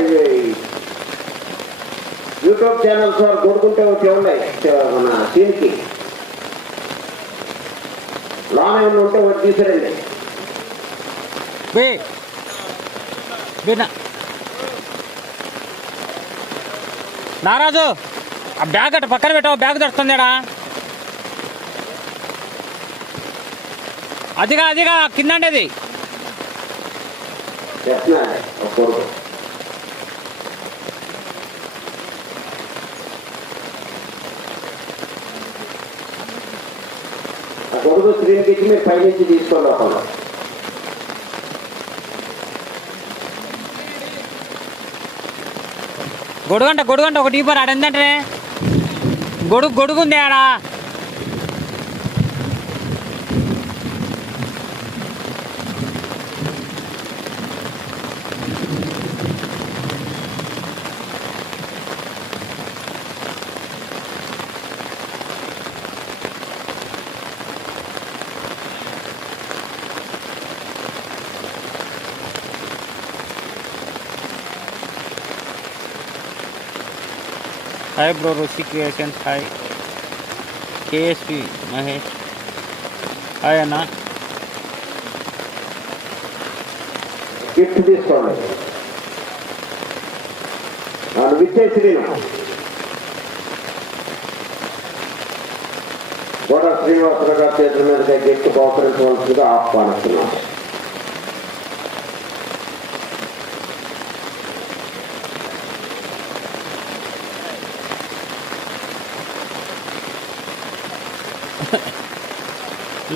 ఇవి YouTube channels వారు కొడుకుంటే వచ్చి ఉన్నాయి మన సీన్కి లోన ఏమైనా ఉంటే వచ్చి తీసుకురండి నారాజు ఆ బ్యాగ్ అటు పక్కన పెట్టావు బ్యాగ్ దొరుకుతుందేడా? అదిగా అదిగా కింద ఉండేది చేస్తున్నా ఒక కొడుకు ఆ కొడుకు స్క్రీన్కి ఇచ్చి మీరు పైనుంచి తీసుకోండి ఒకళ్ళు గొడుగంట గొడుగంట ఒకటి ఇవ్వరు ఆడ ఎంతంటే గొడుగు గొడుగుంది ఆడ? ఉంది ఆడ hi bro Rushi creations hi KSP Mahesh hi అన్న గిఫ్ట్ తీసుకోండి నన్ను విచ్చేసి నేను గోడ శ్రీనివాసరావు గారి చేతుల మీదుగా గిఫ్ట్ బహుకరించవలసిందిగా ఆహ్వానిస్తున్నాను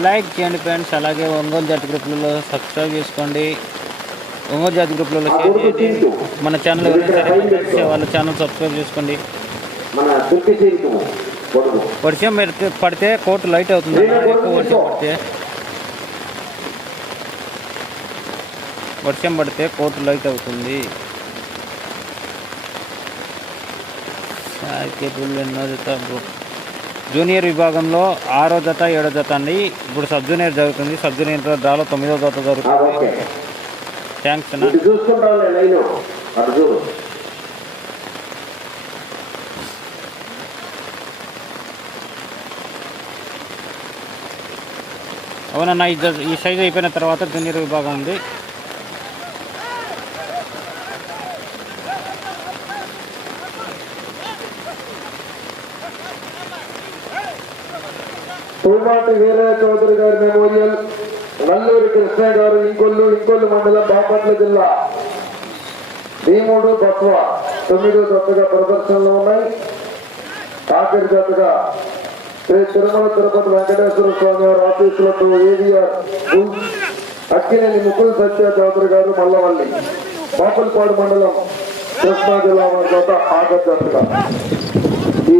లైక్ చేయండి ఫ్రెండ్స్ అలాగే ఒంగోలు జాతి గ్రూప్లలో సబ్స్క్రైబ్ చేసుకోండి. ఒంగోలు జాతి గ్రూప్లలో మన ఛానల్ వాళ్ళ ఛానల్ సబ్స్క్రైబ్ చేసుకోండి. వర్షం పెడితే పడితే కోర్టు లైట్ అవుతుంది. ఎక్కువ వర్షం పడితే. వర్షం పడితే కోర్టు లైట్ అవుతుంది. సాయి కేబుల్ ఎన్నో. జూనియర్ విభాగంలో ఆరో జత ఏడో జత అండి. ఇప్పుడు సబ్ జూనియర్ జరుగుతుంది. సబ్ జూనియర్ డ్రాలో తొమ్మిదో జత జరుగుతుంది. థ్యాంక్స్ అన్న. అవునన్న ఈ సైజ్ అయిపోయిన తర్వాత జూనియర్ విభాగం ఉంది. పూమాటి వీరయ్య చౌదరి గారి మెమోరియల్ నల్లూరి కృష్ణ గారు ఇంకొల్లు ఇంకొల్లు మండలం బాపట్ల జిల్లా. భీముడు తత్వ తొమ్మిదో జతగా ప్రదర్శనలో ఉన్నాయి. ఆఖరి జతగా శ్రీ తిరుమల తిరుపతి వెంకటేశ్వర స్వామి వారి ఆఫీసులకు ఏవిఆర్ అక్కినేని ముకుల్ సత్య చౌదరి గారు మల్లవల్లి. బాపులపాడు మండలం కృష్ణా జిల్లా వారి జత ఆఖరి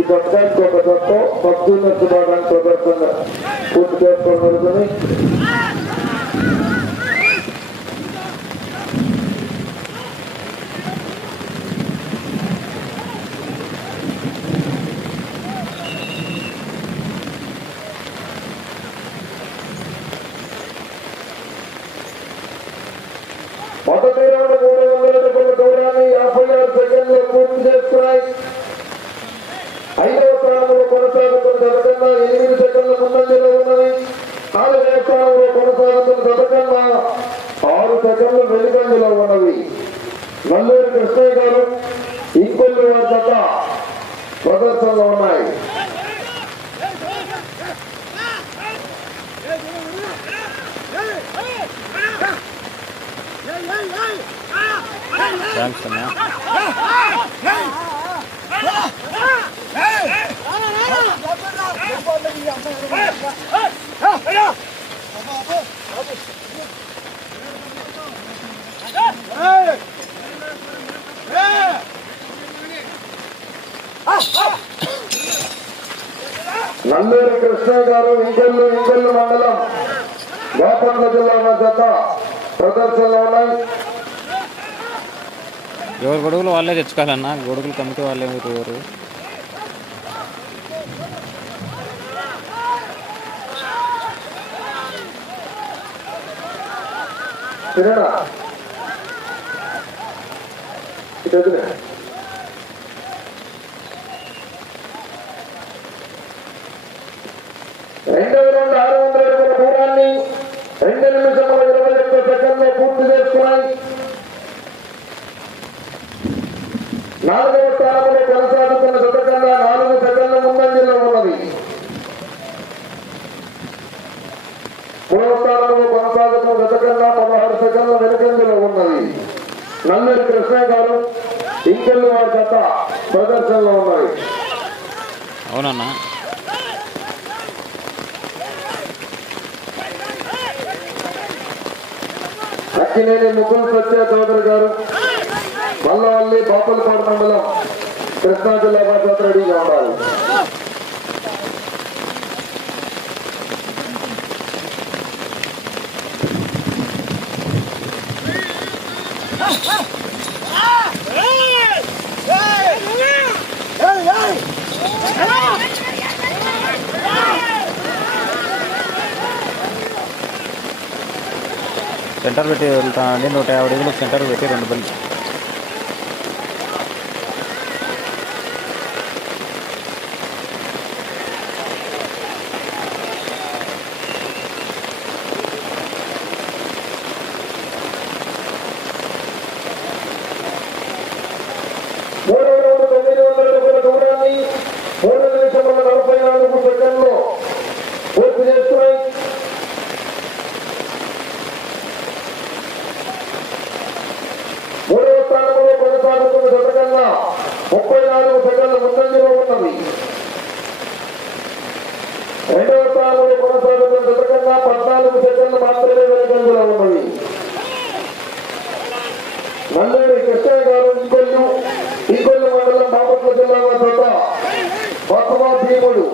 జతగా ఈ జతకానికి ఒక జత పద్దెనిమిది విభాగానికి ప్రదర్శన పూర్తి చేసుకోవడం జరుగుతుంది మొదటి రౌండ్ మూడు వందల అడుగుల దూరాన్ని యాభై ఆరు సెకండ్లు పూర్తి చేసుకున్నాయి ఐదవ స్థానంలో కొనసాగుతున్న గతకన్నా ఎనిమిది సెకండ్ల ముందంజలో ఉన్నది నాలుగవ స్థానంలో కొనసాగుతున్న గతకన్నా ఆరు సెకండ్లు వెలుగంజలో ఉన్నవి నల్లూరి కృష్ణయ్య గారు ఇంకొల్లి వారి జత ప్రదర్శనలో ఉన్నాయి థ్యాంక్స్ అన్న నల్లూరి కృష్ణయ్య గారు ఇంకొల్లు ఇంకొల్లు మండలం బాపట్ల జిల్లా వారి ప్రదర్శనలో ఉన్నాయి. ఎవరు గొడుగులు వాళ్ళే తెచ్చుకోవాలన్నా గొడుగులు కమిటీ వాళ్ళే ఎవరు తిరగ ఇటు వదిలే. రెండవ రౌండ్ ఆరు వందల అడుగుల దూరాన్ని రెండు నిమిషముల ఇరవై ఒక్క సెకండ్లో పూర్తి చేసుకున్నాయి నాలుగవ స్థానంలో కొనసాగుతున్న జత కన్నా నాలుగు సెకండ్ల ముందంజలో ఉన్నది మూడవ స్థానంలో కొనసాగుతున్న జత కన్నా పదహారు సెకండ్ల వెనుకంజలో ఉన్నది నల్లూరి కృష్ణ గారు ఇంకెళ్ళు వారి జత ప్రదర్శనలో ఉన్నాయి అవునన్నా. అక్కినేని ముగ్గురు సత్య చౌదరి గారు మల్లవల్లి బాపులపాడు మండలం కృష్ణా జిల్లా బాధ్యత రెడీగా ఉండాలి. సెంటర్ పెట్టి వెళ్తానండి. నూట యాభై అడుగులు సెంటర్ పెట్టి రెండు బండ్లు మూడవ రౌండ్ తొమ్మిది వందల అడుగుల దూరాన్ని మూడు నిమిషముల నలభై నాలుగు సెకండ్లో పూర్తి చేస్తున్నాయి మూడవ స్థానంలో కొనసాగుతున్న జత కన్నా ముప్పై నాలుగు సెకండ్ల ముందంజలో ఉన్నది రెండవ స్థానంలో కొనసాగుతున్న జత కన్నా పద్నాలుగు సెకండ్లు మాత్రమే వెనుకంజలో ఉన్నది నల్లూరి కృష్ణ గారు ఇంకొల్లు ఇంకొల్లు మండలం బాపట్ల జిల్లా జత బసవా భీముడు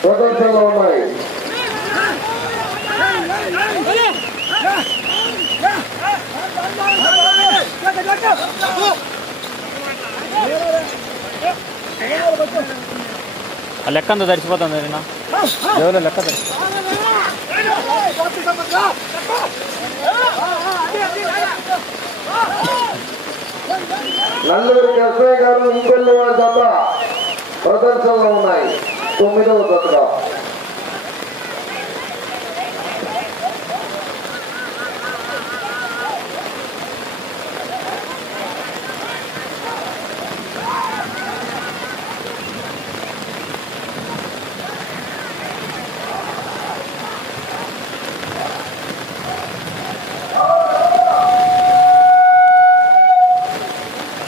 ప్రదర్శనలో ఉన్నాయి ఆ లెక్క అంతా తడిచిపోతుంది నిన్న ఎవరో లెక్క తడిచి నల్లూరి గారు ఇంకొల్లు వారి జత ప్రదర్శనలో ఉన్నాయి. తొమ్మిదవ జతగా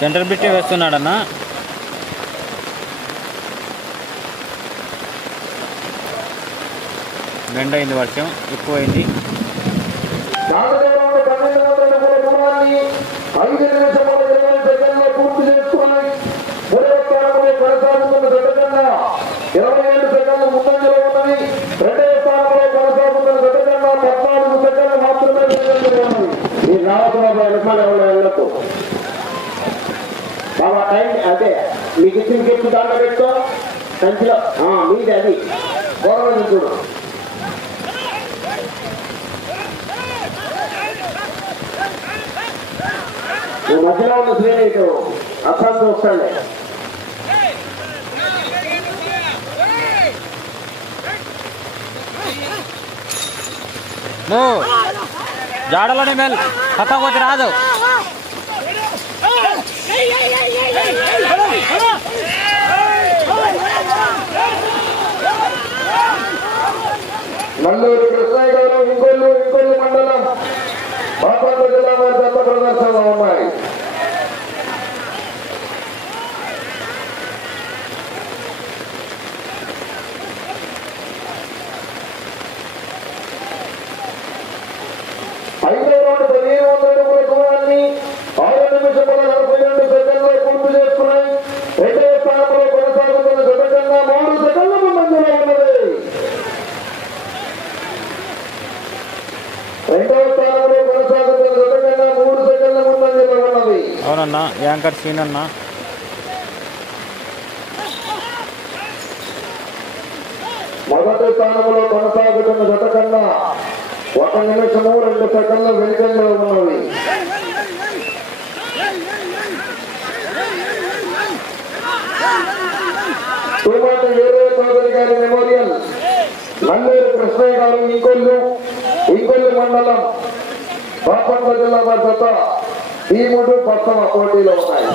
సెంటర్ పెట్టి వేస్తున్నాడన్నా. అయింది వర్షం ఎక్కువైంది నాలుగవ రౌండ్ పన్నెండు వందల అడుగుల దూరాన్ని ఐదు నిమిషముల ఇరవై సెకండ్లో పూర్తి చేసుకున్నాయి మూడవ స్థానంలో కొనసాగుతున్న జత కన్నా ఇరవై ఏడు సెకండ్ల ముందంజలో ఉన్నది రెండవ స్థానంలో కొనసాగుతున్న జత కన్నా పద్నాలుగు సెకండ్లు మాత్రమే ముందంజలో ఉన్నది ఈ రావకుండా వెనకాల ఎవరు వెళ్ళకు బాబా టైం అదే మీకు ఇచ్చిన గిఫ్ట్ దాంట్లో పెట్టుకో సంచిలో ఆ, మీది అది గౌరవం చూడు ఈ మధ్యలో ఉన్న శ్రేణి ఇటు అస్సాం వస్తాండి నువ్వు జాడలోనే మేల్ పక్కపోతే రాదు నల్లూరు కృష్ణయ్య గారు ఇంకొల్లు ఇంకొల్లు మండలం బాపట్ల జిల్లా వారి జత ప్రదర్శనలో ఉన్నాయి ఐదో రౌండ్ పదిహేను వందల అడుగుల దూరాన్ని ఆరు నిమిషముల నలభై రెండు సెకండ్లో పూర్తి చేసుకున్నాయి రెండవ స్థానంలో కొనసాగుతున్న జత కన్నా మూడు సెకండ్ల ముందంజలో ఉన్నది రెండవ స్థానంలో కొనసాగుతున్న జత కన్నా మూడు సెకండ్ల ముందంజలో ఉన్నది శంకర్ యాంకర్ సీన్ అన్న. మొదటి స్థానంలో కొనసాగుతున్న జత కన్నా ఒక నిమిషము రెండు సెకండ్ల వెనుకంజలో ఉన్నవి. తుమ్మటి వీరయ్య చౌదరి గారి మెమోరియల్. నల్లూరు కృష్ణయ్య గారు ఇంకొల్లు ఇంకొల్లు మండలం బాపట్ల జిల్లా వారి ఈ భీముడు పశ్చిమ పోటీలో ఉన్నాయి.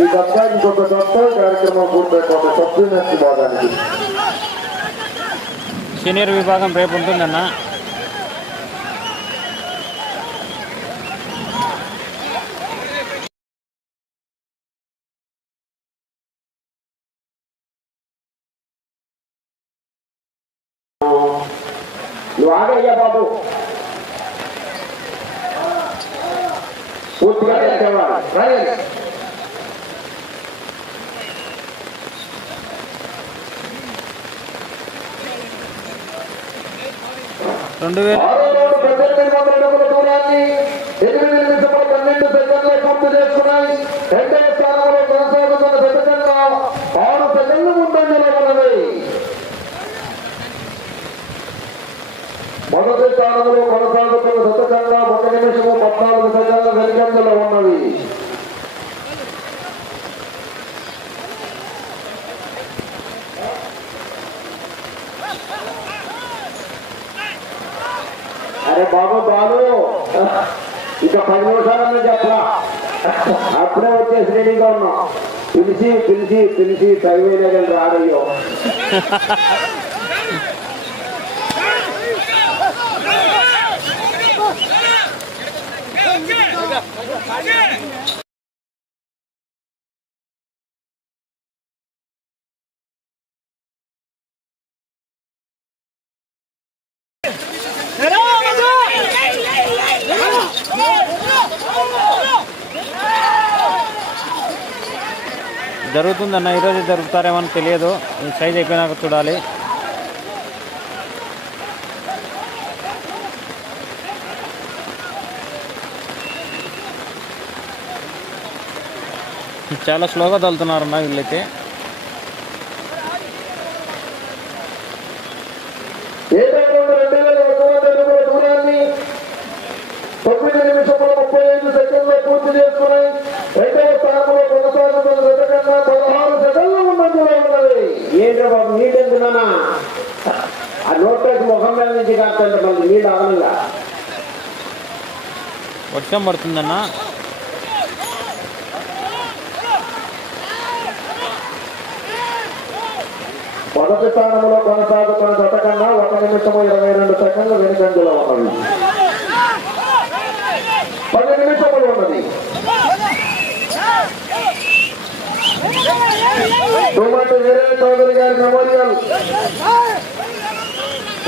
ఈ దత్త ఇంకొక దత్త కార్యక్రమం పూర్తయిపోతుంది సబ్సిడెన్స్ భాగానికి సీనియర్ విభాగం రేపు ఉంటుందన్నా? నువ్వు ఆగయ్యా బాబు. పూర్తిగా. రెండు. వేల. రెండవ స్థానంలో కొనసాగుతున్న జతకన్నా ఆరు సెకండ్లు ముందంజలో ఉన్నది మొదటి స్థానంలో కొనసాగుతున్న శతకంగా ఒక నిమిషము పద్నాలుగు సెకండ్ల వెనుకంజలో ఉన్నది. అరే బాబు బాబు ఇక పది నిమిషాలని చెప్పరా అప్పుడే? వచ్చేసి రెడీగా ఉన్నాం. పిలిచి పిలిచి పిలిచి తగివేనే కానీ రాడయ్యో జరుగుతుందన్న ఈరోజు జరుగుతారేమో అని తెలియదు. ఈ సైజ్ అయిపోయినాక చూడాలి. చాలా స్లోగా తోలుతున్నారన్న వీళ్ళైతే. తొమ్మిది నిమిషముల ముప్పై ఐదు సెకండ్లు పూర్తి చేసుకున్నాయి. రెండవ స్థానంలో కొనసాగుతున్న జతకన్నా పదహారు సెకండ్లు ముందంజలో ఉన్నది ఏంటో బాబు నీటెందునా ఆ నోట్లోకి ముఖం మీద నుంచి కాస్తంటే మళ్ళీ నీళ్ళు అదనంగా వర్షం పడుతుందన్న. మొదటి స్థానంలో కొనసాగుతున్న జతకన్నా ఒక నిమిషము ఇరవై రెండు సెకండ్లు వెనుకంజలో ఉన్నది పది నిమిషములు ఉన్నది. తుమ్మటి వీరయ్య చౌదరి గారి మెమోరియల్.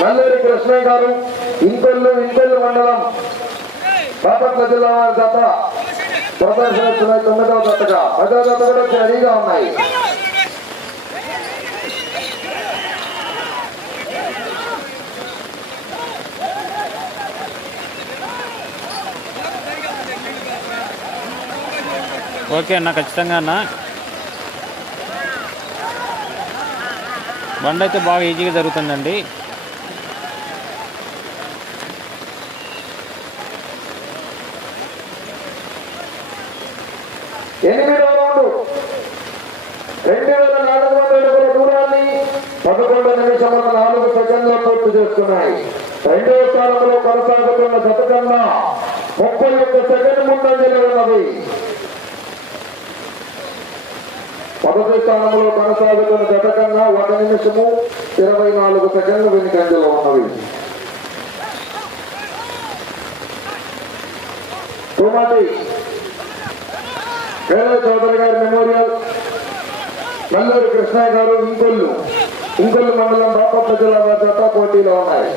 నల్లూరి కృష్ణయ్య గారు ఇంకొల్లు ఇంకొల్లు మండలం బాపట్ల జిల్లా వారి జత. ప్రదర్శన తొమ్మిదవ జతగా. పదో జత కూడా వచ్చి రెడీగా ఉన్నాయి. ఓకే అన్న ఖచ్చితంగా అన్న. బండి అయితే బాగా ఈజీగా జరుగుతుందండి. రౌండ్ రెండు వేల నాలుగు వందల అడుగుల దూరాన్ని పదకొండు నిమిషముల నాలుగు సెకండ్లు పూర్తి చేస్తున్నాయి రెండవ స్థానంలో కొనసాగుతున్న జత కన్నా ముప్పై ఒక్క సెకండ్ ముందంజలో ఉన్నది. మొదటి స్థానంలో కొనసాగుతున్న గత కన్నా ఒక నిమిషము ఇరవై నాలుగు సెకండ్లు వెనుకంజలో ఉన్నవి. తుమ్మటి. వేల చౌదరి గారి మెమోరియల్. నల్లూరి కృష్ణ గారు ఇంకొల్లు. ఇంకొల్లు మండలం బాపట్ల జిల్లా వారి జత పోటీలో ఉన్నాయి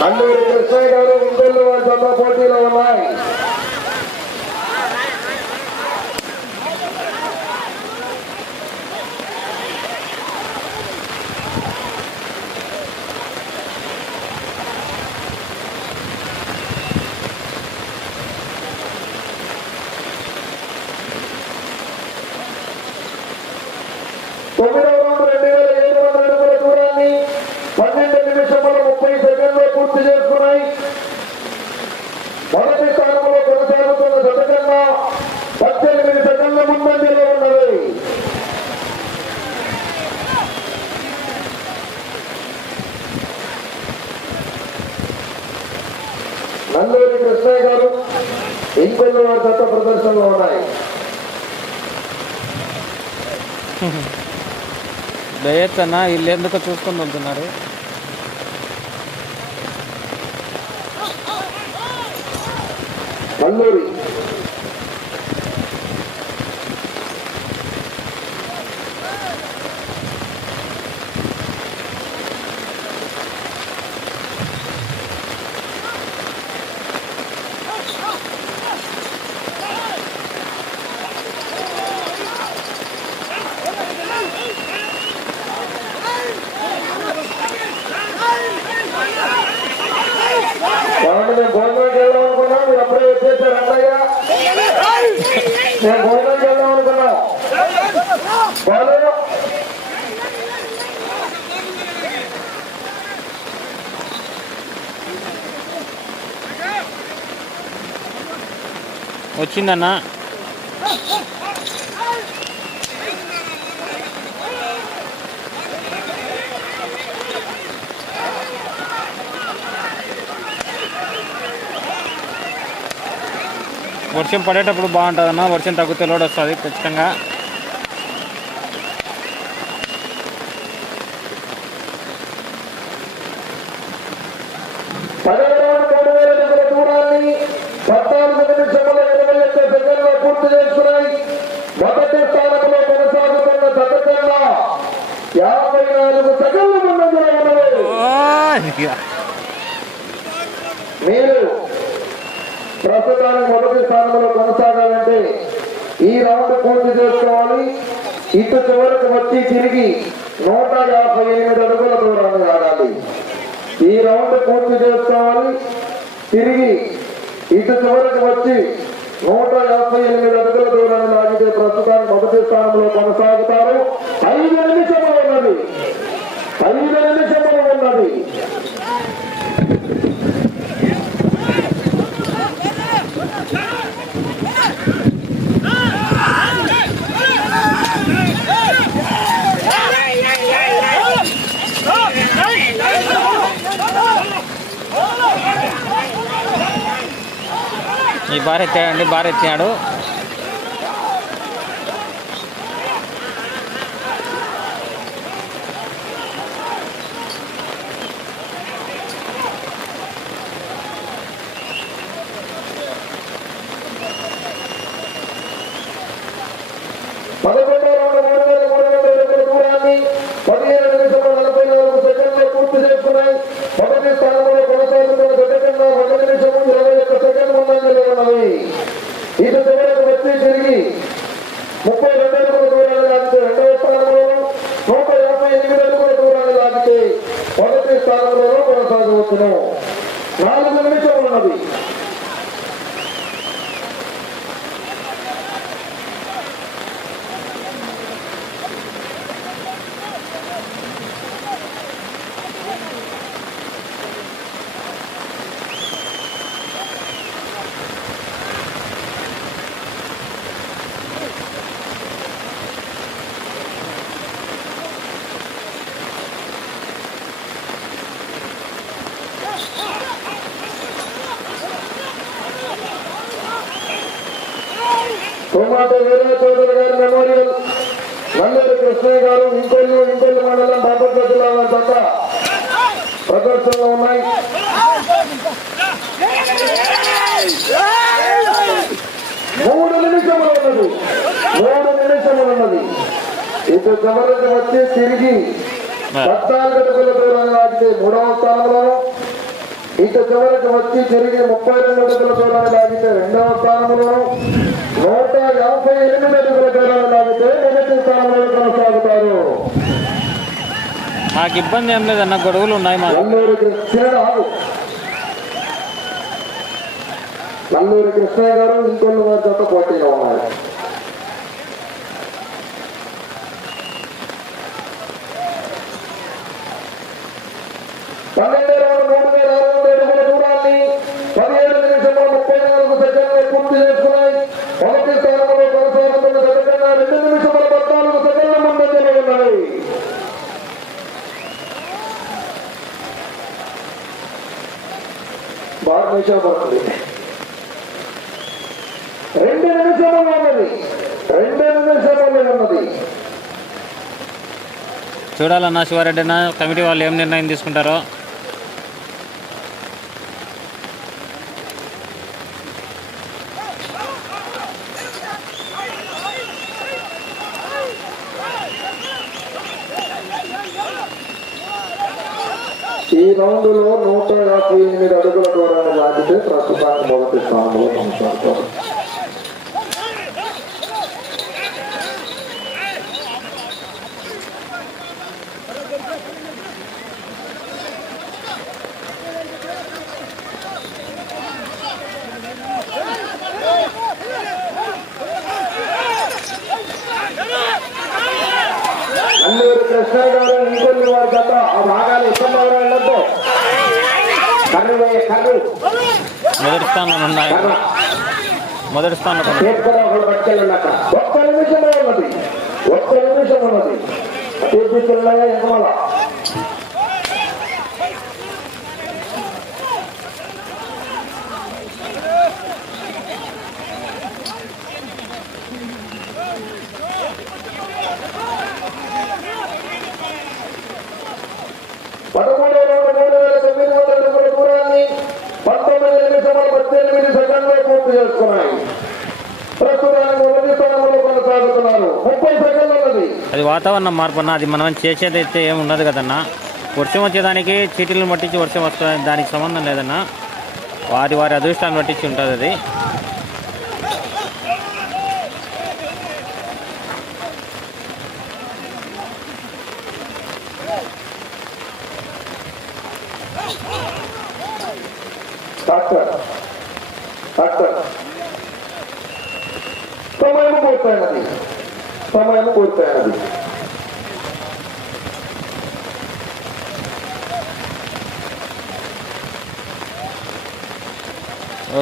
నల్లూరి కృష్ణయ్య గారు ఇంకొల్లు వారి జత పోటీలో ఉన్నాయి తొమ్మిదవ రౌండ్ రెండు వేల ఏడు వందల అడుగుల దూరాన్ని పన్నెండు నిమిషముల ముప్పై పూర్తి చేసుకున్నాయి. మొదటి స్థానంలో కొనసాగుతున్న జత పద్దెనిమిది సెకండ్ల ముందంజలో ఉన్నది. నల్లూరి కృష్ణయ్య గారు ఇంకొన్ని వారి దత్త ప్రదర్శనలో ఉన్నాయి. దయతన వీళ్ళు ఎందుకు చూసుకొని వెళ్తున్నారు వచ్చిందన్న. వర్షం పడేటప్పుడు బాగుంటుందన్న. వర్షం తగ్గితే లోడ్ వస్తుంది ఖచ్చితంగా పదిహేడు మూడు వేల అడుగుల దూరాన్ని పద్నాలుగు నిమిషముల ఇరవై ఒక్క సెకండ్లో పూర్తి చేసుకున్నాయి మొదటి స్థానంలో కొనసాగుతున్న జత కన్నా యాభై నాలుగు సెకండ్ల ముందంజలో ఉన్నది మీరు ప్రస్తుతానికి మొదటి స్థానంలో కొనసాగాలంటే ఈ రౌండ్ పూర్తి చేసుకోవాలి ఇంత చివరకు వచ్చి తిరిగి నూట యాభై ఎనిమిది అడుగుల దూరాన్ని ఆడాలి ఈ రౌండ్ పూర్తి చేసుకోవాలి. తిరిగి ఇటు చివరకు వచ్చి నూట యాభై ఎనిమిది అడుగుల దూరాన్ని లాగితే ప్రస్తుతానికి మొదటి స్థానంలో కొనసాగుతారు. ఐదు నిమిషములు ఉన్నది. ఐదు నిమిషములు ఉన్నది. బారెత్తాడండి బారెత్తినాడు ఎత్తాడండి బార్ ఎత్తాడు పదకొండవ రౌండ్ మూడు వేల మూడు వందల అడుగుల దూరాన్ని పదిహేను నిమిషముల నలభై నాలుగు సెకండ్లు పూర్తి చేసుకున్నాయి మొదటి స్థానంలో కొనసాగుతున్న జత కన్నా ఒక నిమిషము ఇరవై ఒక్క సెకండ్ ముందంజలో ఉన్నవి ఇటు చివరకు వచ్చి తిరిగి ముప్పై రెండు అడుగుల దూరాన్ని లాగితే రెండవ స్థానంలోను నూట యాభై ఎనిమిది అడుగుల దూరాన్ని లాగితే మొదటి స్థానంలోనూ కొనసాగవచ్చును నాలుగు నిమిషములు ఉన్నది తోమాట వీరయ్య చౌదరి గారి మెమోరియల్. నల్లూరి కృష్ణయ్య గారు ఇంకొల్లు ఇంకొల్లు మండలం బాపట్ల జిల్లా వారి జత ప్రదర్శనలో ఉన్నాయి. మూడు నిమిషములు ఉన్నది. మూడు నిమిషములు ఉన్నది. ఇటు చివరికి వచ్చి తిరిగి పద్నాలుగు అడుగుల దూరం లాగితే మూడవ స్థానంలోను ఇటు చివరికి వచ్చి తిరిగి ముప్పై రెండు అడుగుల లాగితే రెండవ స్థానంలోను నూట యాభై ఎనిమిది అడుగుల దూరాన్ని లాగితే మొదటి స్థానంలో కొనసాగుతారు నాకు ఇబ్బంది ఏం లేదన్న గొడవలు ఉన్నాయి మా నల్లూరు కృష్ణరావు నల్లూరు కృష్ణ గారు ఇంకొన్ని జత పోటీలో ఉన్నారు. నిమిషం పడుతుంది రెండు నిమిషములు ఉన్నది రెండు నిమిషములు ఉన్నది చూడాలన్నా శివారెడ్డి అన్న కమిటీ వాళ్ళు ఏం నిర్ణయం తీసుకుంటారో ఈ రౌండ్లో నూట యాభై ఎనిమిది అడుగుల దూరాన్ని లాగితే ప్రస్తుతానికి మొదటి స్థానంలో కొనసాగుతారు అల్లూరు కృష్ణ గారు ఇంకొన్ని వారి జత ఆ భాగాలు ఎవరు వెళ్ళొద్దు. మొదటి స్థానంలో ఉన్నాయి. మొదటి స్థానంలో ఒక్క నిమిషం ఉన్నది. ఒక్క నిమిషం ఉన్నది. ఎగమల పదమూడు రెండు మూడు వేల తొమ్మిది వందల అడుగుల దూరాన్ని పంతొమ్మిది నిమిషముల పద్దెనిమిది సెకండ్లో పూర్తి చేసుకున్నాయి ప్రస్తుతానికి మొదటి స్థానంలో కొనసాగుతున్నారు ముప్పై సెకండ్లు ఉన్నది అది వాతావరణం మార్పు అన్న అది మనం చేసేది అయితే ఏమి ఉండదు కదన్నా. వర్షం వచ్చేదానికి చీటీలను పట్టించి వర్షం వస్తుంది దానికి సంబంధం లేదన్నా. వారి వారి అదృష్టాన్ని పట్టించి ఉంటుంది అది.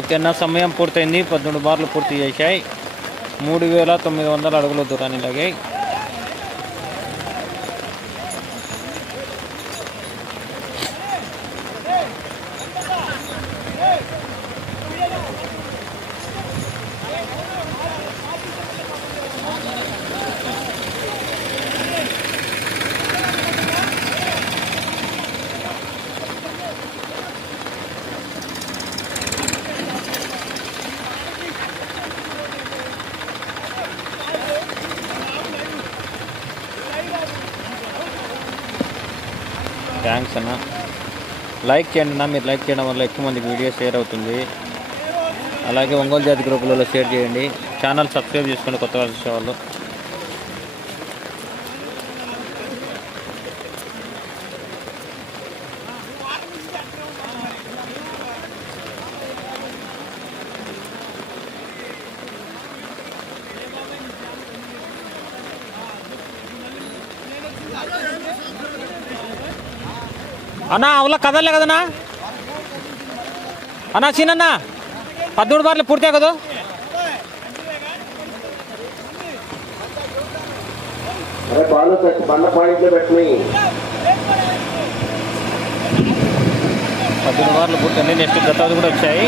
ఓకేనా సమయం పూర్తయింది. పదమూడు బార్లు పూర్తి చేశాయి. మూడు వేల తొమ్మిది వందల అడుగుల దూరాన్ని లాగాయి థ్యాంక్స్ అన్న లైక్ చేయండి అన్న మీరు లైక్ చేయడం వల్ల ఎక్కువ మందికి వీడియో షేర్ అవుతుంది. అలాగే ఒంగోలు జాతి గ్రూపులలో షేర్ చేయండి. ఛానల్ సబ్స్క్రైబ్ చేసుకోండి కొత్త వాళ్ళు. అన్నా అవులా కదలే కదన్నా? అన్నా చిన్న పదమూడు బార్లు పూర్తే కదా? పద్దెనిమిది బార్లు పూర్తయింది నెక్స్ట్ గతాలు కూడా వచ్చాయి.